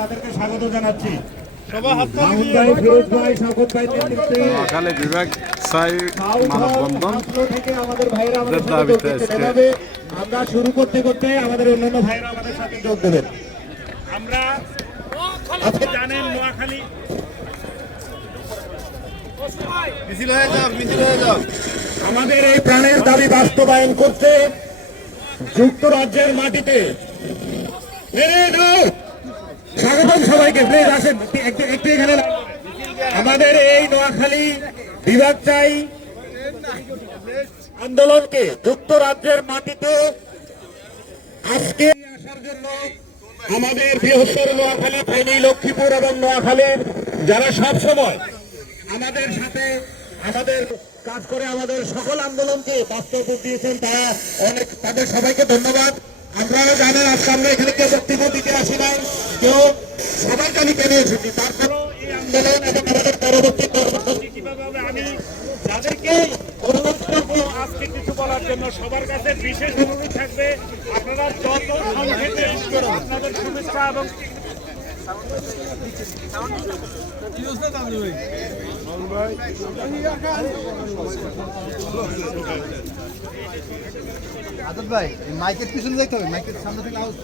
তাদেরকে স্বাগত জানাচ্ছি। মামুন ভাই, ফিরোজ ভাই, শওকত ভাই নেতৃত্বে নোয়াখালী বিভাগ সাই মানববন্ধন থেকে আমাদের ভাইরা আমাদের সাথে যোগ দিচ্ছেন। এভাবে আমরা শুরু করতে করতে আমাদের অন্যান্য ভাইরা আমাদের সাথে যোগ দেবেন। আমরা আজকে জানেন নোয়াখালী আমাদের এই প্রাণের দাবি বাস্তবায়ন করতে যুক্তরাজ্যের মাটিতে স্বাগতম সবাইকে। প্লিজ আসেন একটু এখানে। আমাদের এই নোয়াখালী বিভাগ চাই আন্দোলনকে যুক্তরাজ্যের মাটিতে আজকে আসার জন্য আমাদের বৃহত্তর নোয়াখালী, ফেনী, লক্ষ্মীপুর এবং নোয়াখালীর যারা সব সময় আমাদের সাথে আমাদের কাজ করে আমাদের সকল আন্দোলনকে বাস্তব রূপ দিয়েছেন, তারা অনেক, তাদের সবাইকে ধন্যবাদ। আপনারা জানেন আজকে আমরা এখানে কেউ বক্তব্য দিতে আসি নাই, কেউ সবাই জানি কেন এসেছি। তারপরেও এই আন্দোলন এবং আমাদের পরবর্তী কর্মসূচি কিভাবে হবে, আমি যাদেরকে অনুরোধ করবো আজকে কিছু বলার জন্য, সবার কাছে বিশেষ অনুরোধ থাকবে, আপনারা যত সংক্ষেপে আপনাদের শুভেচ্ছা এবং আদত ভাই মাইকের পিছনে দেখতে হবে, মাইকের সামনে থেকে আওয়াজ